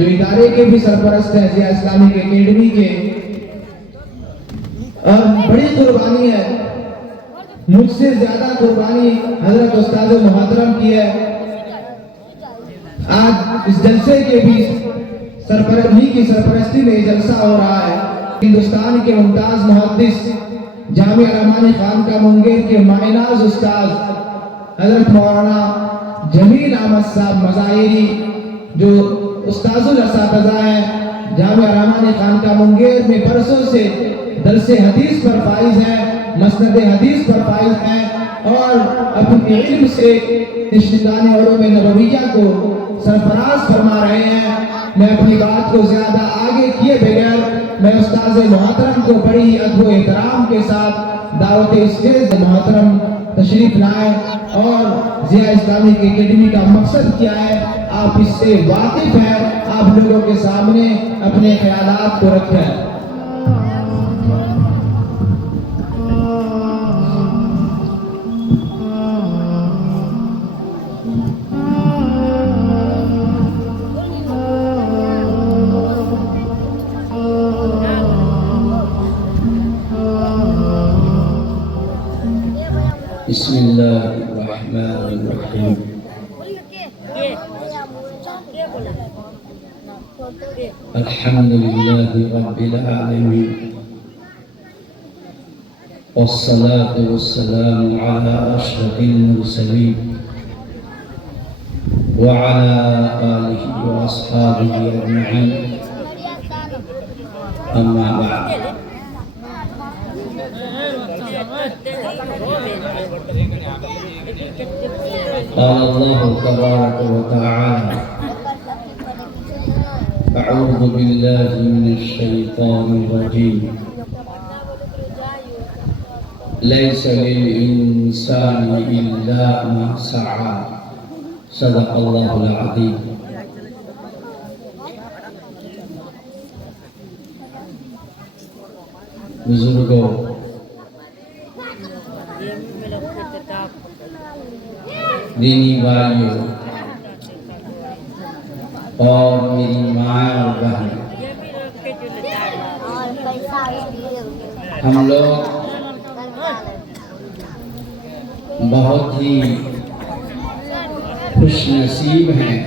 जो इदारे के भी सरपरस्त हैं, जिया इस्लामिक एकेडमी के, और बड़ी कुर्बानी है, मुझसे ज्यादा कुर्बानी हजरत उस्ताद मोहतरम की है। आज इस जलसे के भी की सरपरस्ती में जलसा हो रहा है। हिंदुस्तान के मुमताज मुहद्दिस जामिया रहमानी खानका मुंगेर के मायनाज उस्ताद हजरत मौलाना जमील अहमद साहब मज़ाहिरी, जो उस्ताजुल असातिज़ा हैं जामिया रहमानी खानका मुंगेर में बरसों से दरसे हदीस पर फाइज हैं, मसनद हदीस पर फाइज हैं और अपने इल्म से निश्चितानी उलूम नबविय्या को सरफराज फरमा रहे हैं। मैं अपनी बात को ज्यादा आगे किए बगैर मैं उस्ताद मोहतरम को बड़ी ही अदब व एहतराम के साथ दावत स्टेज मोहतरम तशरीफ लाए और जिया इस्लामिक एकेडमी का मकसद क्या है आप इससे वाकिफ हैं, आप लोगों के सामने अपने ख्यालात को रखें। बिस्मिल्लाहिर्रहमानिर्रहीम। अल्हम्दुलिल्लाहि रब्बिल आलमीन वस्सलातु वस्सलामु अला अशरफिल मुरसलीन व अला आलिहि व अस्हाबिहि अजमईन, अम्मा बाद। अल्लाह तबारक व तआला अऊज़ु बिल्लाहि मिनश शैतानिर रजीम। लैसा लिल इंसानि इल्ला मा सआ, सदक़ल्लाहुल अज़ीम। बुजुर्गों, दीनी भाइयों और मेरी माँ और बहन, हम लोग बहुत ही खुशनसीब हैं,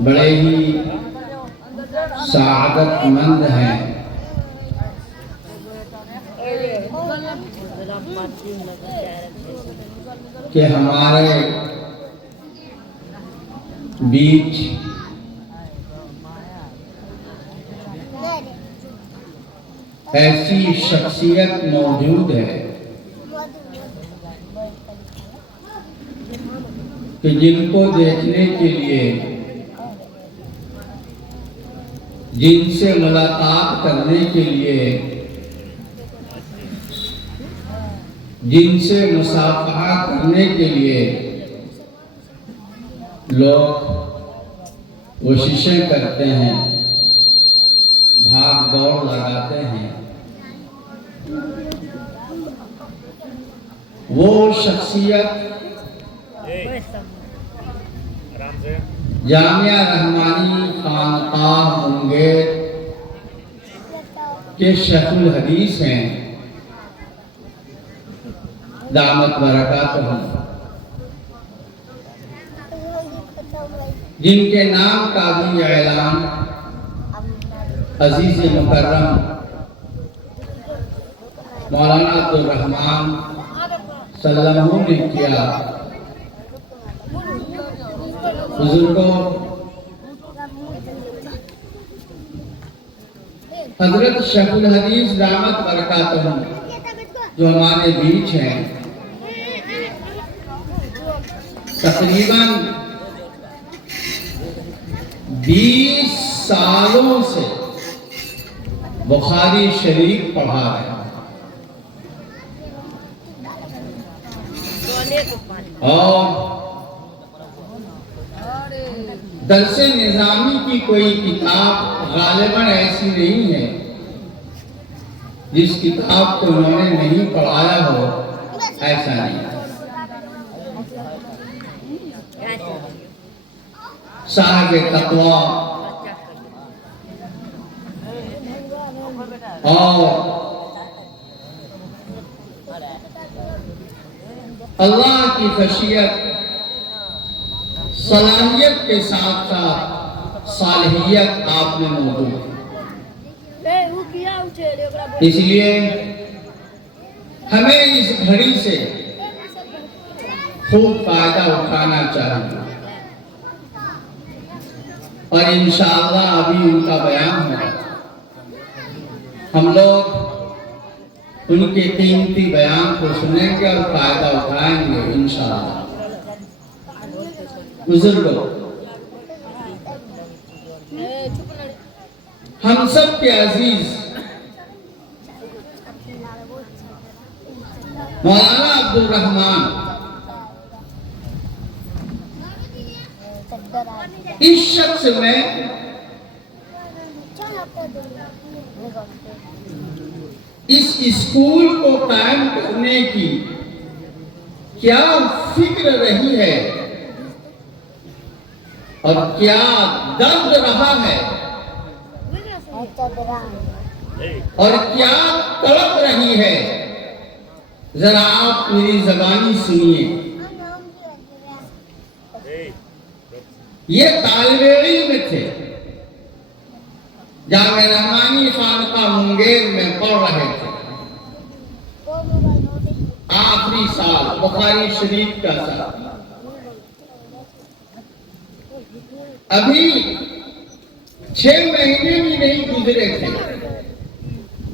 बड़े ही सआदतमंद हैं कि हमारे बीच ऐसी शख्सियत मौजूद है कि जिनको देखने के लिए, जिनसे मुलाकात करने के लिए, जिनसे मुसाफहा करने के लिए लोग कोशिशें करते हैं, भाग दौड़ लगाते हैं। वो शख्सियत जामिया रहमानी खानकाह मुंगेर के शेखुल हदीस हैं, दामत बरकातुहुम, जिनके नाम का भी ऐलान अजीज मुकर्रम मौलाना अब्दुल रहमान सल्लल्लाहु ने किया। बुजुर्गों, हजरत शेखुल हदीस दामत बरकातुहुम जो हमारे बीच हैं, तकरीबन 20 सालों से बुखारी शरीफ पढ़ा रहे हैं और दरसे निजामी की कोई किताब गालिबन ऐसी नहीं है जिस किताब को उन्होंने नहीं पढ़ाया हो, ऐसा नहीं। साहिब तकवा और अल्लाह की खशियत सलाहियत के साथ साथ सालहियत आप में मौजूद है। इसलिए हमें इस घड़ी से खूब फायदा उठाना चाहिए और इंशाअल्लाह अभी उनका बयान है, हम लोग उनके कीमती बयान को सुनेंगे और फायदा उठाएंगे इंशाअल्लाह। बुजुर्गों, हम सब के अजीज मौलाना अब्दुल रहमान इस शख्स में इस स्कूल को कायम करने की क्या फिक्र रही है और क्या दर्द रहा है और क्या तड़प रही है, जरा आप मेरी ज़बानी सुनिए। ये तालिबे इल्म थे, जामे रहमानी खानका मुंगेर में पढ़ रहे थे। आखिरी साल बुखारी शरीफ का साल, अभी 6 महीने भी नहीं गुजरे थे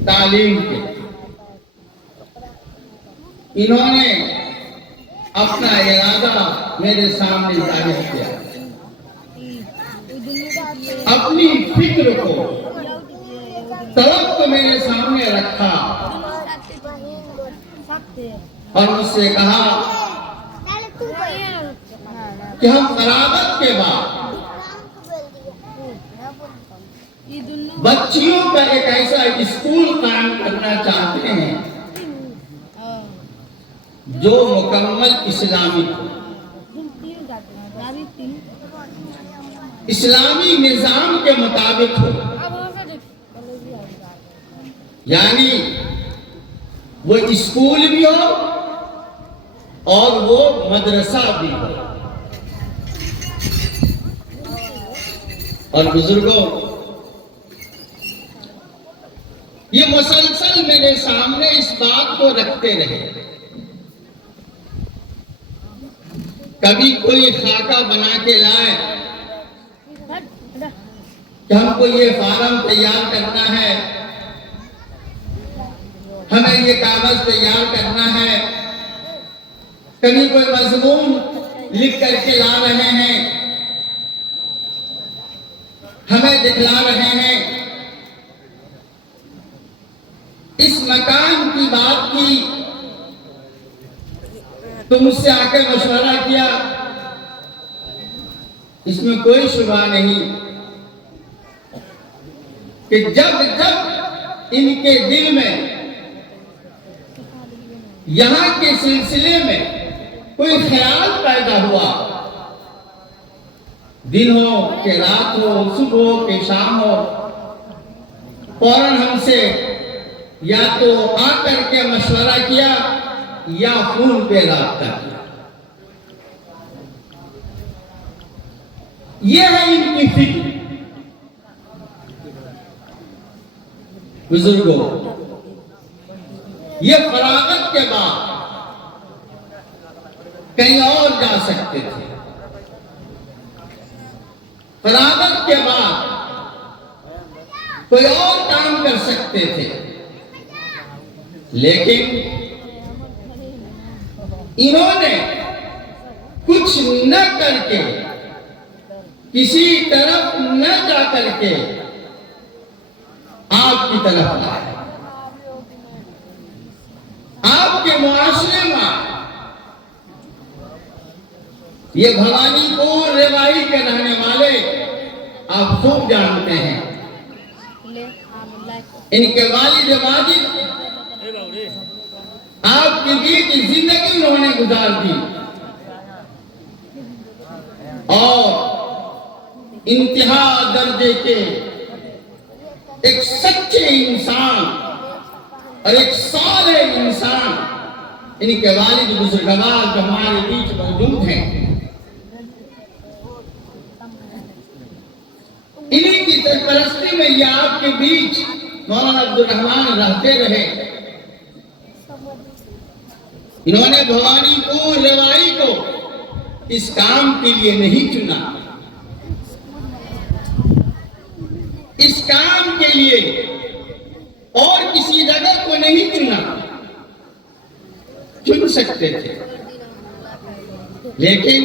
तालीम के। इन्होंने अपना इरादा मेरे सामने जाहिर किया, अपनी फिक्र को तड़प को मेरे सामने रखा और मुझसे कहा कि हम फरागत के बाद बच्चियों का एक ऐसा स्कूल कायम करना चाहते हैं जो मुकम्मल इस्लामिक हो, इस्लामी निजाम के मुताबिक हो, यानी वो स्कूल भी हो और वो मदरसा भी हो। और बुजुर्गों, ये मुसलसल मेरे सामने इस बात को रखते रहे। कभी कोई खाका बना के लाए कि हमको ये फार्म तैयार करना है, हमें ये कागज तैयार करना है। कभी कोई मजमून लिख करके ला रहे हैं, हमें दिखला रहे हैं। इस मकान की बात की तो मुझसे आकर मशवरा किया, इसमें कोई शुबा नहीं कि जब जब इनके दिल में यहाँ के सिलसिले में कोई ख्याल पैदा हुआ, दिन हो कि रात हो, सुबह हो कि शाम हो, फौरन हमसे या तो आकर के मशवरा किया या फोन पे राब्ता किया। यह है इनकी फिक्र। बुजुर्गों, ये फरागत के बाद कहीं और जा सकते थे, फरागत के बाद कोई और काम कर सकते थे, लेकिन इन्होंने कुछ न करके, किसी तरफ न जा करके आपकी तरफ आए। आपके मुआशरे में ये भवानीपुर रेवाड़ी के रहने वाले आप खूब जानते हैं। इनके वालिद वाजिद आपके बीच जिंदगी उन्होंने गुजार दी और इंतहा दर्जे के एक सच्चे इंसान और एक साले इंसान इनके वालिद बुजुर्गवार जो हमारे बीच मौजूद हैं, इन्हीं की सरपरस्ती में ये आपके बीच मौलाना अब्दुल रहमान रहते रहे। इन्होंने भवानीपुर रेवाड़ी को इस काम के लिए नहीं चुना, इस काम के लिए और किसी जगह को नहीं चुना। चुन सकते थे, लेकिन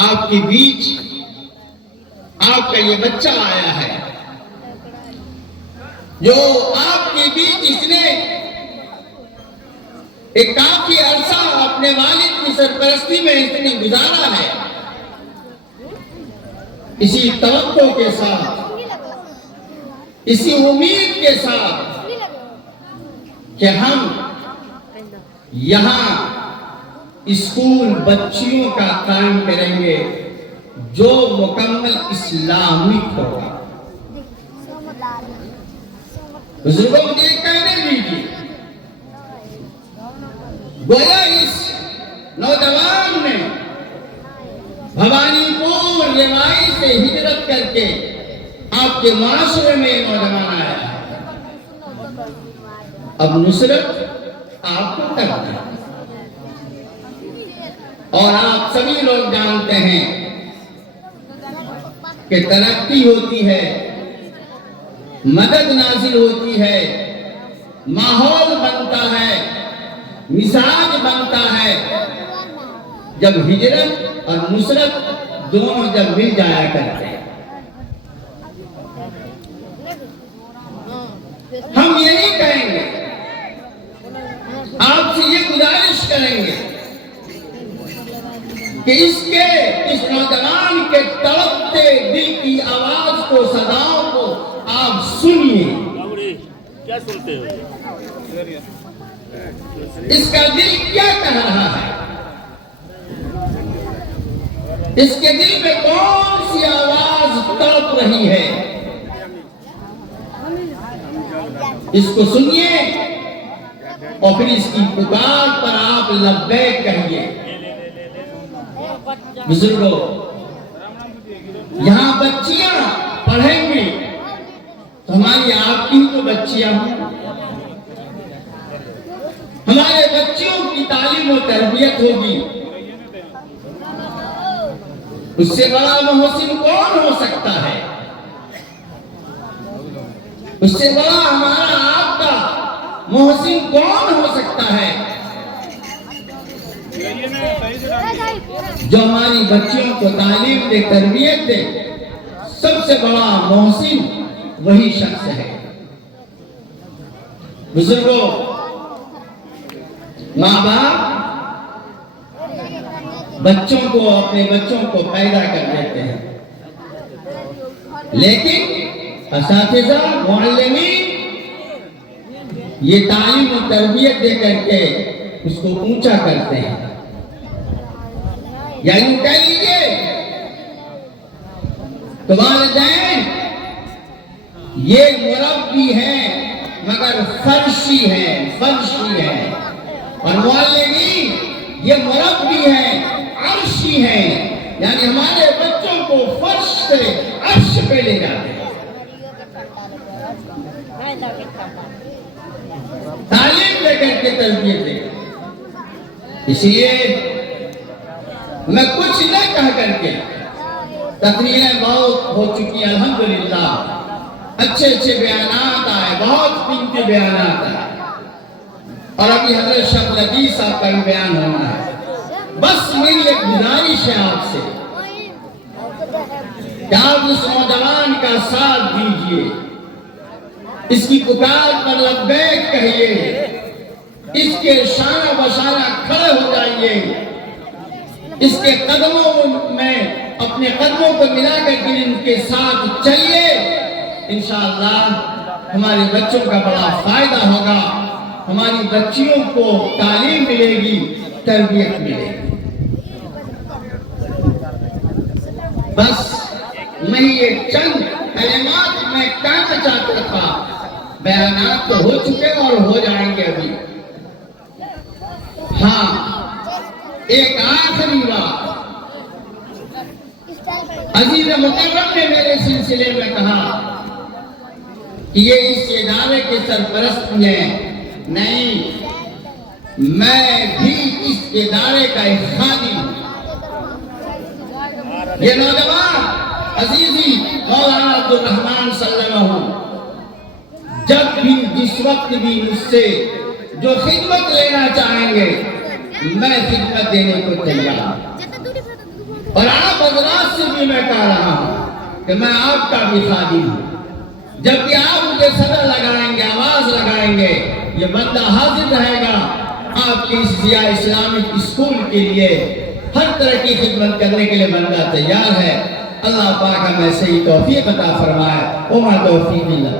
आपके बीच आपका ये बच्चा आया है जो आपके बीच इसने एक काफी अरसा अपने वालिद की सरपरस्ती में इसने गुजारा है, इसी तवक्को के साथ, इसी उम्मीद के साथ कि हम यहां स्कूल बच्चियों का काम करेंगे जो मुकम्मल इस्लामिक होगा। बुजुर्गों को ये कहने दीजिए, गोया इस नौजवान ने भवानीपुर रेवाड़ी से हिजरत करके आपके माशरे में नौजवान आया है। अब नुसरत आपको करना है, और आप सभी लोग जानते हैं कि तरक्की होती है, मदद नाजिल होती है, माहौल बनता है, मिजाज बनता है जब हिजरत और नुसरत दोनों जब मिल जाया करते हैं। हम यही कहेंगे, आपसे ये गुजारिश करेंगे कि इस नौजवान के तड़पते दिल की आवाज को, सदाओं को आप सुनिए। क्या सुनते हो? इसका दिल क्या कह रहा है, इसके दिल में कौन सी आवाज तड़प रही है, इसको सुनिए और फिर इसकी पुकार पर आप लब्बैक कहिए। बुजुर्गों, यहां बच्चियां पढ़ेंगी तो हमारी आपकी तो बच्चियां हैं, हमारे बच्चों की तालीम और तरबियत होगी। उससे बड़ा मोहसिन कौन हो सकता है? उससे बड़ा हमारा आपका मोहसिन कौन हो सकता है जो हमारी बच्चियों को तालीम दे, तरबियत दे? सबसे बड़ा मोहसिन वही शख्स है। बुजुर्गों, माँ बाप बच्चों को, अपने बच्चों को पैदा कर देते हैं, लेकिन असातिज़ा, मुअल्लिमीन ये तालीम और तरबियत दे करके उसको ऊंचा करते हैं। या यूं कह लीजिए तो वालिदैन ये मुरब्बी हैं मगर फर्शी हैं, फर्शी हैं, और मुअल्लिमीन ये मुरब्बी हैं, अर्शी हैं, यानी हमारे बच्चों को फर्श से अर्श पे ले जाते हैं। तालीम लेकर के तरबियत दे। इसलिए मैं कुछ न कह करके, तकरीरें बहुत हो चुकी अल्हम्दुलिल्लाह, अच्छे अच्छे बयानात आए, बहुत कीमती बयानात आए, और अभी हजरत शब लतीफ साहब का भी बयान होना है। बस मेरी एक गुजारिश है आपसे कि आप उस नौजवान का साथ दीजिए, इसकी पुकार पर लब्बैक कहिए, इसके शाना बशाना खड़े हो जाइए, इसके कदमों में अपने कदमों को मिलाकर के इनके साथ चलिए। इंशाअल्लाह हमारे बच्चों का बड़ा फायदा होगा, हमारी बच्चियों को तालीम मिलेगी, तरबियत मिलेगी। बस नहीं ये चंद कलिमात मैं कहना चाहता था, बयानात तो हो चुके और हो जाएंगे अभी। हाँ, एक आखिरी बात, अजीज मुकर्रम ने मेरे सिलसिले में कहा कि ये इस इदारे के सरपरस्त हैं। नहीं, मैं भी इस इदारे का एक खादिम हूं। ये नौजवान अजीजी मौलाना अब्दुल रहमान सल्लल्लाहु जब भी जिस वक्त भी मुझसे जो खिदमत लेना चाहेंगे मैं खिदमत देने को तैयार हूं। और आप हजरात से भी मैं कह रहा हूं कि मैं आपका भी खादिम हूं। जब भी आप मुझे सदा लगाएंगे, आवाज लगाएंगे, ये बंदा हाजिर रहेगा आपके इस जिया इस्लामिक स्कूल के लिए, हर तरह की खिदमत करने के लिए बंदा तैयार है। अल्लाह पाक हमें सही तौफीक अता फरमाए। ओमा तौफीक बिल्लाह।